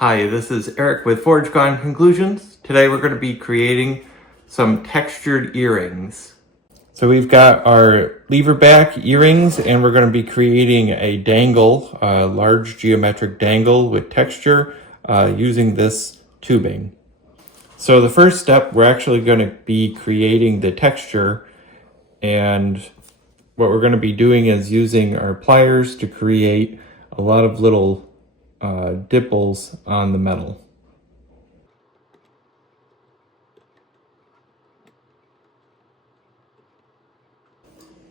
Hi, this is Eric with Forge Gone Conclusions. Today we're going to be creating some textured earrings. So we've got our lever back earrings and we're going to be creating a dangle, a large geometric dangle with texture using this tubing. So the first step, we're actually going to be creating the texture, and what we're going to be doing is using our pliers to create a lot of little dimples on the metal.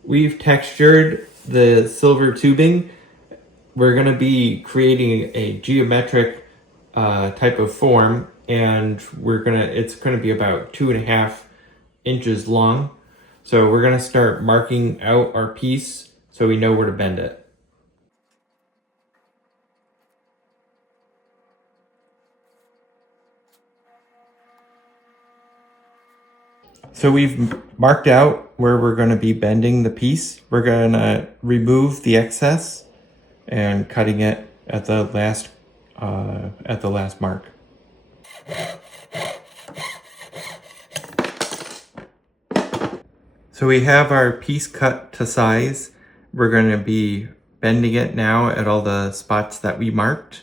We've textured the silver tubing. We're going to be creating a geometric type of form, and it's going to be about 2.5 inches long. So we're going to start marking out our piece so we know where to bend it. So we've marked out where we're going to be bending the piece. We're going to remove the excess and cutting it at the last mark. So we have our piece cut to size. We're going to be bending it now at all the spots that we marked.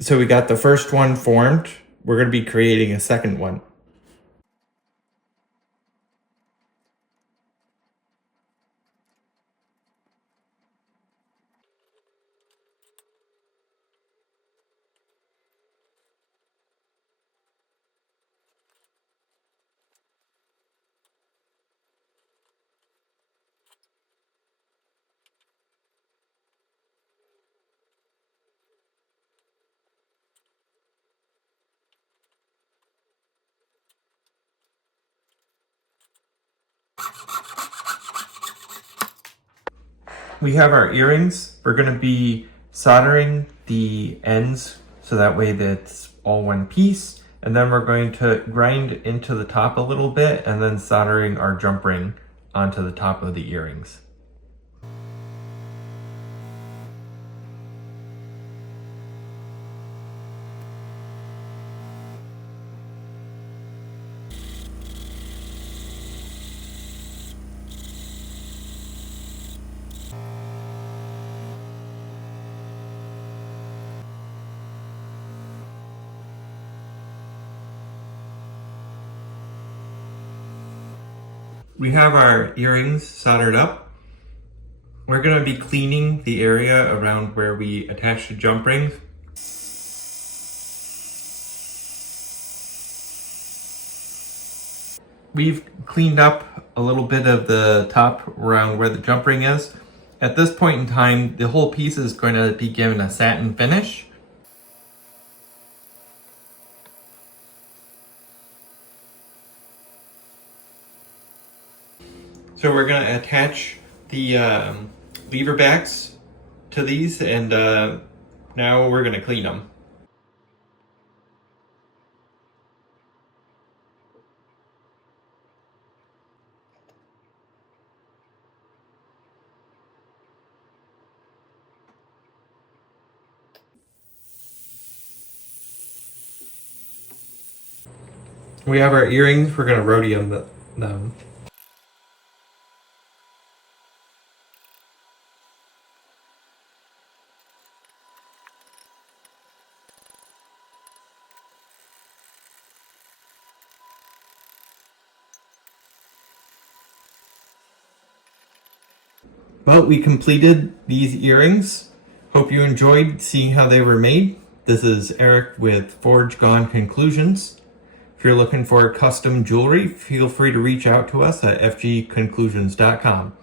So we got the first one formed. We're going to be creating a second one. We have our earrings. We're going to be soldering the ends so that way that's all one piece. And then we're going to grind into the top a little bit and then soldering our jump ring onto the top of the earrings. We have our earrings soldered up. We're going to be cleaning the area around where we attach the jump rings. We've cleaned up a little bit of the top around where the jump ring is. At this point in time, the whole piece is going to be given a satin finish. So we're going to attach the lever backs to these, and now we're going to clean them. We have our earrings. We're going to rhodium them. Well, we completed these earrings. Hope you enjoyed seeing how they were made. This is Eric with Forge Gone Conclusions. If you're looking for custom jewelry, feel free to reach out to us at fgconclusions.com.